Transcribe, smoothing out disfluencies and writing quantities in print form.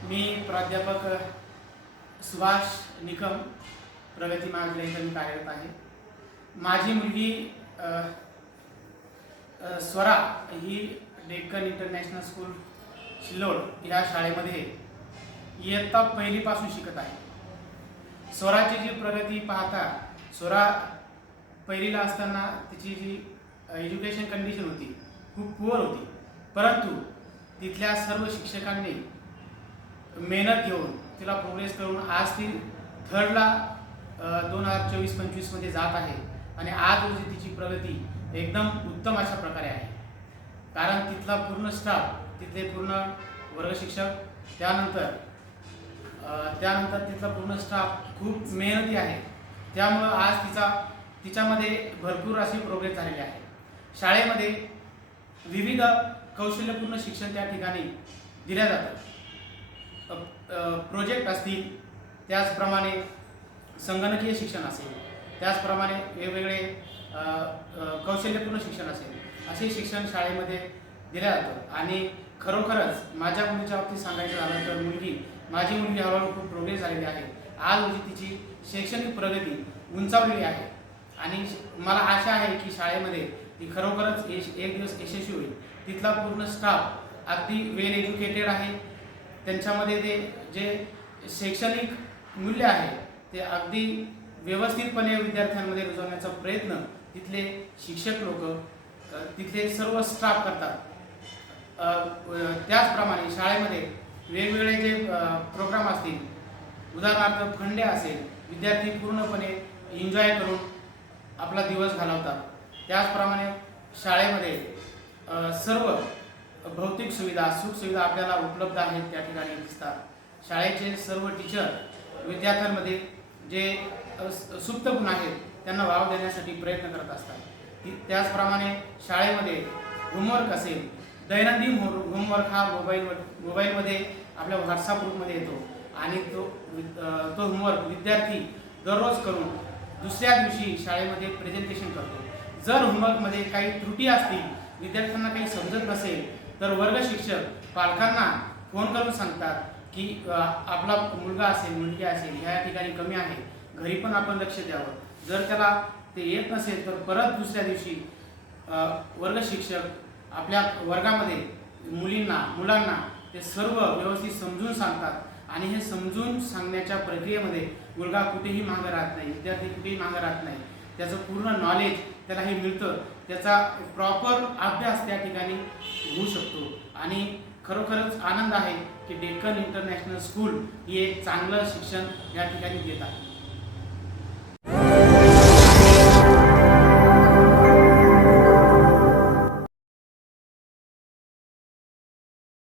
मी प्राध्यापक सुभाष निकम प्रगती महाविद्यालयात मी कार्यरत आहे. माझी मुलगी स्वरा ही डेक्कन इंटरनॅशनल स्कूल सिल्लोड या शाळेमध्ये इयत्ता पहिलीपासून शिकत आहे. स्वराची जी प्रगती पाहता, स्वरा पहिलीला असताना तिची जी एज्युकेशन कंडिशन होती खूप पुअर होती, परंतु तिथल्या सर्व शिक्षकांनी मेहनत घेऊन तिला प्रोग्रेस करून आज ती थर्डला 2024-25 मध्ये जात आहे आणि आज रोजी तिची प्रगती एकदम उत्तम अशा प्रकारे आहे. कारण तिथला पूर्ण स्टाफ, तिथले पूर्ण वर्ग शिक्षक, त्यानंतर तिथला पूर्ण स्टाफ खूप मेहनती आहे. त्यामुळं आज तिच्यामध्ये भरपूर अशी प्रोग्रेस झालेली आहे. शाळेमध्ये विविध कौशल्यपूर्ण शिक्षण त्या ठिकाणी दिल्या जातं. प्रोजेक्ट असतील, त्याचप्रमाणे संगणकीय शिक्षण असेल, त्याचप्रमाणे वेगवेगळे कौशल्यपूर्ण शिक्षण असेल, असे शिक्षण शाळेमध्ये दिलं जातं. आणि खरोखरच माझ्या मुलीच्या बाबतीत सांगायचं झालं तर माझी मुलगी हळूहळू खूप प्रोग्रेस झालेली आहे. आज रोजी तिची शैक्षणिक प्रगती उंचावलेली आहे आणि मला आशा आहे की शाळेमध्ये ती खरोखरच एक दिवस यशस्वी होईल. तिथला पूर्ण स्टाफ अगदी वेल एज्युकेटेड आहे. त्यांच्यामध्ये ते जे शैक्षणिक मूल्य आहे ते अगदी व्यवस्थितपणे विद्यार्थ्यांमध्ये रुजवण्याचा प्रयत्न तिथले शिक्षक लोक, तिथले सर्व स्टाफ करतात. त्याचप्रमाणे शाळेमध्ये वेगवेगळे जे प्रोग्राम असतील, उदाहरणार्थ फंडे असेल, विद्यार्थी पूर्णपणे एन्जॉय करून आपला दिवस घालवतात. त्याचप्रमाणे शाळेमध्ये सर्व भौतिक सुविधा, सुखसुविधा आपल्याला उपलब्ध आहेत त्या ठिकाणी दिसतात. शाळेचे सर्व टीचर विद्यार्थ्यांमध्ये जे सुप्त गुण आहेत त्यांना वाव देण्यासाठी प्रयत्न करत असतात. त्याचप्रमाणे शाळेमध्ये होमवर्क असेल, दैनंदिन होमवर्क हा मोबाईलमध्ये आपल्या व्हॉट्सअप ग्रुपमध्ये येतो आणि तो होमवर्क विद्यार्थी दररोज करून दुसऱ्या दिवशी शाळेमध्ये प्रेझेंटेशन करतो. जर होमवर्कमध्ये काही त्रुटी असतील, विद्यार्थ्यांना काही समजत नसेल, तर वर्ग शिक्षक पालकांना फोन करून सांगतात की आपला मुलगा असेल, मुलगी असेल, ह्या ठिकाणी कमी आहे, घरी पण आपण लक्ष द्यावं. जर त्याला ते येत नसेल तर परत दुसऱ्या दिवशी वर्ग शिक्षक आपल्या वर्गामध्ये मुलांना ते सर्व व्यवस्थित समजून सांगतात आणि हे समजून सांगण्याच्या प्रक्रियेमध्ये मुलगा कुठेही मागं राहत नाही, विद्यार्थी कुठेही मागं राहत नाही. त्याचं पूर्ण नॉलेज त्याला हे मिळतं, त्याचा प्रॉपर अभ्यास त्या ठिकाणी होऊ शकतो. आणि खरोखरच आनंद आहे की डेक्कन इंटरनॅशनल स्कूल ही एक चांगलं शिक्षण या ठिकाणी देत आहे.